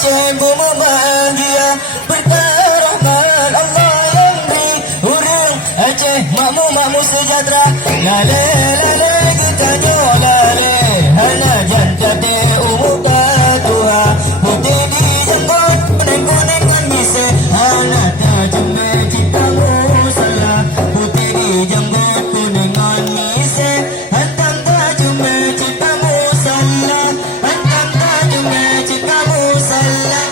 Aceh bumi bahagia berterahmat Allah yang beri urang Aceh makmur sejahtera lale lale kita nyolale hana jantate umuka tuha putih di jenggot kuning-kuning kan bisa hana tajame cita salah putih di jenggot kuning kan bisa hantam tajame cita salah hantam tajame cita salah.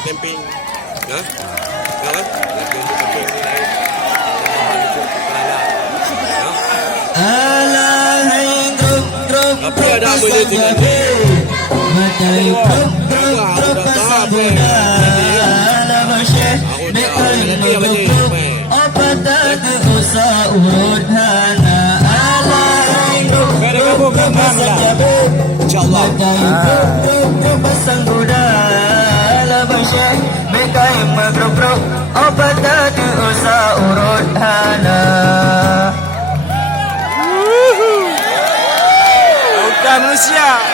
Camping, ya, kawan, camping Alahai grup tapi ada apa dia tinggal ni? Matai grup pasang buda Alah masyih Dekai grup apa tak usah urut hana Alahai grup pasang jabe InsyaAllah. Matai grup pasang buda Alah masyih Dekai grup apa tak usah urut hana Bukan manusia.